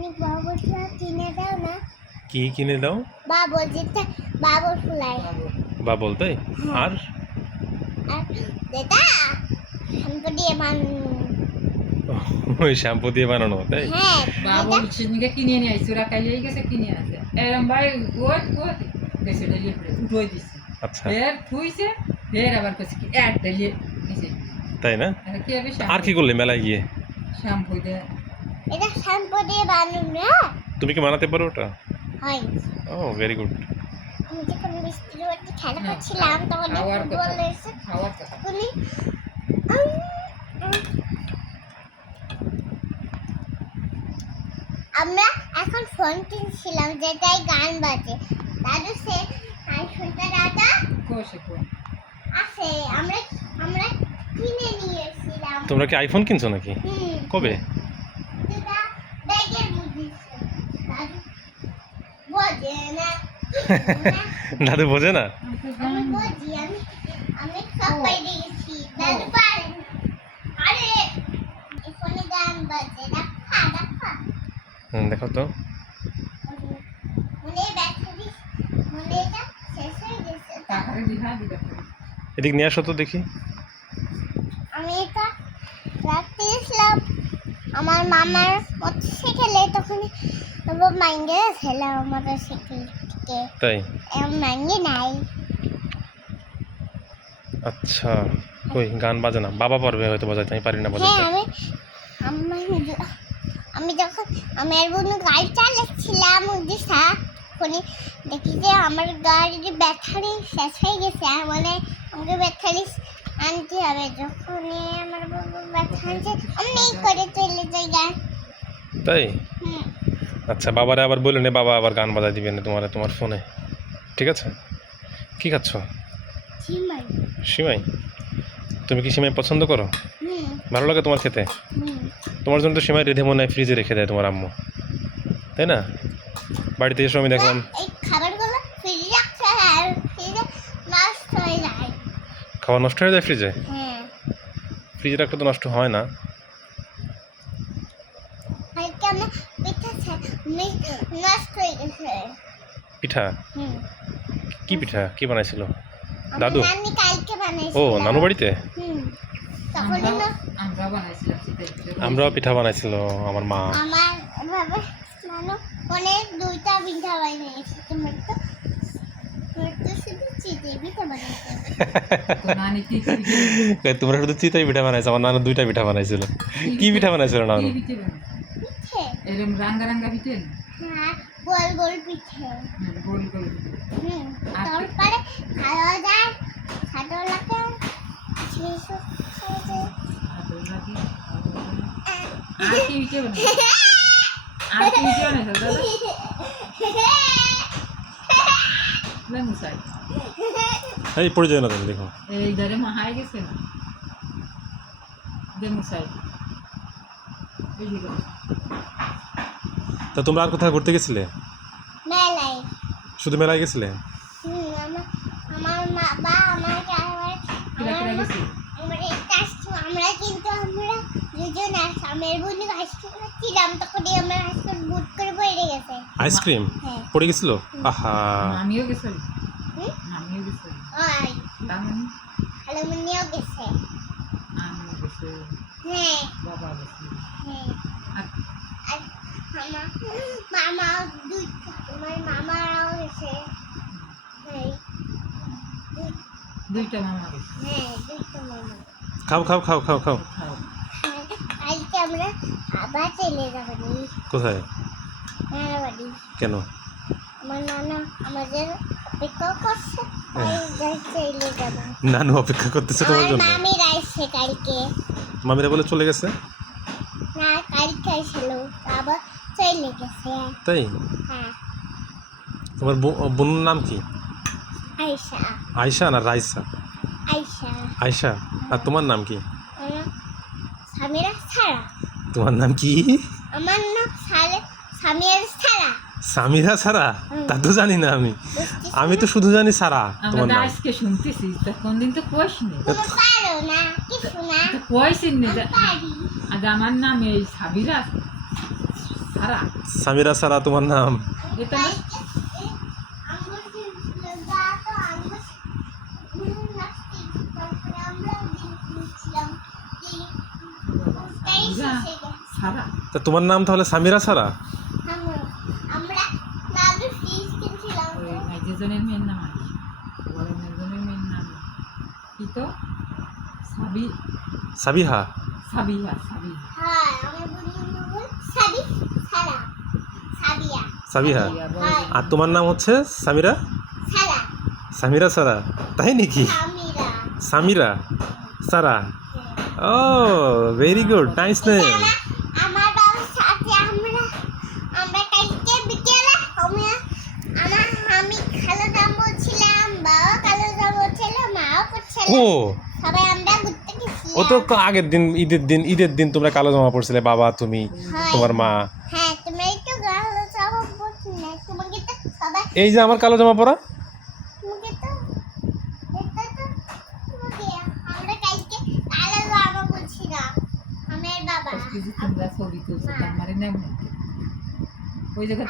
তুমি বাবুটা কিনে দাও না। কি কিনে দাও? বাবুল যেটা বাবুল ফুলাই। বা বলতে আর আর যেটা শ্যাম্পু দিয়ে ওই শ্যাম্পু দিয়ে বানানো তাই? হ্যাঁ বাবু সেদিনকে কিনে নিয়ে আসছে, ওরা কালিয়ে গেছে কিনে আছে এরম ভাই ওট ওট দেশে ডেলিয়ে উঠোই দিচ্ছে। আচ্ছা ফের থুইছে, ফের আবার কাছে কি এক ডেলিয়ে নিছে। তাই না? কি হবে আর কি করলে মেলায় গিয়ে? শ্যাম্পু দিয়ে এটা শ্যাম্পু দিয়ে বানানো না তুমি কি বানাতে পারো ওটা? হয়। ও ভেরি গুড। আমি যখন মিষ্টির বাড়িতে খেলা করছিলাম তখন খাওয়ার কথা বলেছে খাওয়ার কথা তুমি আমরা এখন ফোন কিনছিলাম যেটাই গান বাজে। দাদু সে আইফোনটা দাদা কোষে কোন আছে আমরা আমরা কিনে নিয়ে এসেছিলাম। তোমরা কি আইফোন কিনছো নাকি? কবে? যেটা ব্যাগের মধ্যে ছিল। দাদু বোঝে না দাদু বোঝে না? আমি বুঝি আমি আমি সব বাইরে গেছি দাদু পারে না। আরে এখানে গান বাজে দেখা দেখা দেখো তো। মনে ব্যাটারি মনে এটা শেষ হয়ে গেছে। টাকারে দিহা দিতে এদিক নিয়ে আসো তো দেখি। আমি এটা রাখতে গেছিলাম আমার মামার মোটরসাইকেলে, তখন মাইন্ডে ছিলাম মোটরসাইকেলকে তাই? মাইন্ডে নাই। আচ্ছা কই গান বাজে না? বাবা পারবে হয়তো বাজাইতে, আমি পারি না হ্যাঁ বাজাইতে। আমি যখন আমি আর বন্ধু গাড়ি চালাচ্ছিলাম দিশা ফোনে দেখি যে আমার গাড়ির ব্যাটারি শেষ হয়ে গেছে। মানে আমাকে ব্যাটারি আনতে হবে। যখন আমার বাবা ব্যাটারি অনেক করে চলে যায় গান। তাই? হুম আচ্ছা বাবারে আবার বলে নে, বাবা আবার গান বাজাই দিবেন তোমার ফোনে। ঠিক আছে। কি খাচ্ছ? সিমাই। সিমাই? তুমি কি সিমাই পছন্দ করো? হুম ভালো লাগে তোমার খেতে? হুম তোমার জন্য তো সিমাই রেঁধে মনে হয় ফ্রিজে রেখে দেয় তোমার আম্মু, তাই না? বাড়িতে এসে আমি দেখলাম এই খাবারগুলো ফ্রিজে রাখতে হয়, ফ্রিজে নষ্ট হয়ে যায়। খাবার নষ্ট হয়ে যায় ফ্রিজে? হ্যাঁ ফ্রিজে রাখলে তো নষ্ট হয় না। কালকে আমরা পিঠা নষ্ট হয়ে গেছে। পিঠা? হুম কি পিঠা? কি বানাইছিল আমার দাদু? নানি কালকে বানাইছিল। ও নানু বাড়িতে? হুম তখন আমরা বানাইছিলাম শীতের আমরাও পিঠা বানাইছিল আমার মা। আমার বাবা নানু অনেক দুইটা পিঠা বানিয়েছে। তোমার তো শুধু চিড়ে পিঠা বানাইছে। তো নানি কি তোমরা শুধু চিতাই পিঠা বানাইছো, আমার নানু দুইটা পিঠা বানাইছিল। কি পিঠা বানাইছিল নানু? পিঠে পিঠে এরম রাঙ্গা রাঙ্গা পিঠে হ্যাঁ গোল গোল পিঠে। গোল গোল হুম তারপরে খাওয়া যায় খাটো লাগে আর কি পিঠে বানাই আর কি পিঠে বানাইছো দাদা লেমু সাই এই পড়ে যায় না তুমি দেখো। এই ঘরে মাহাই গেছে না লেমু সাই এই যে তা তোমরা আর কোথায় ঘুরতে গেছিলে? মেলায়। শুধু মেলায় গেছিলে? আমার মা আমাকে কিরা কিরা গেছি আমরা কিন্তু আমরা দুজন আমের বন্ধু হাইস্কুল ছিলাম, তখন আমরা হাইস্কুল বুট করে পড়ে গেছে। আইসক্রিম হ্যাঁ পড়ে গেছিল? আহা আমিও গেছি হুম আমিও গেছি ওই তামনি আলুমিনিয়াম গেছে। আমিও গেছি হ্যাঁ বাবা গেছি হ্যাঁ আর আর মামা আমার মামারাও গেছে। হ্যাঁ দুইটা মামা গেছে হ্যাঁ দুটো মামা। খাও খাও খাও খাও খাও। খাও কালকে আমরা আবার চলে যাবো কোথায়? নানা বাড়ি। কেন? আমার নানা আমাদের অপেক্ষা করছে, তাই চলে যাবো। নানু অপেক্ষা করতেছে তোমার আমার জন্য? মামিরা আসছে কালকে। মামিরা বলে চলে গেছে? না কালকে আসলো আবার চলে গেছে। তাই? হ্যাঁ তোমার বোনের নাম কি? আয়শা। আয়শা না রাইসা? আয়শা। আয়শা। আর তোমার নাম কি? সামিরা সারা। তোমার নাম কি? আমার নাম সামিরা সারা। সামিরা সারা? তা তো জানি না আমি। আমি তো শুধু জানি সারা তোমার আমরা নাম। আজকে শুনতেছি তা কোনদিন তো কইস নি তুমি পারো না কিছু না। তো কইছিস নি আমি পারি। আজ আমার নাম এই সাবিরা সারা সামিরা সারা তোমার নাম? এটা না সারা তা তোমার নাম তাহলে সামিরা সারা? আমরা নাবি ফ্রিজ কিনছিলাম ওই মেজজনের মেয়ের নাম আছে বড় মেজজনের মেয়ের নাম কি তো সাবি সাবিহা? সাবিহা সাবিহা হ্যাঁ আমার বন্ধুর নাম সাবি সারা সাবিয়া সাবিহা। হ্যাঁ আর তোমার নাম হচ্ছে সামিরা? সারা সামিরা সারা, তাই নাকি? সামিরা সামিরা সারা। ও ভেরি গুড, নাইস নেম। আমার বাবার সাথে আমরা কালকে বিকেলে আমি খালো দাম বলছিলাম, বাবা খালো দাম বলছিল, মাও করছিল, ও সবাই আমরা ঘুরতে গেছিলাম। ও তো আগের দিন ঈদের দিন তোমরা কালো জামা পরছিলে, বাবা, তুমি, হ্যাঁ। তোমার মা। হ্যাঁ তোমরা একটু কালো জামা পরছি না, তোমাকে তো সবাই এই যে আমার কালো জামা পরা। তোমাকে তো এটা তো তোমাকে আমরা কালকে কালো জামা বলছিলাম আমার বাবা তোমরা ছবি তুলছো তার মানে নেম ওই জায়গা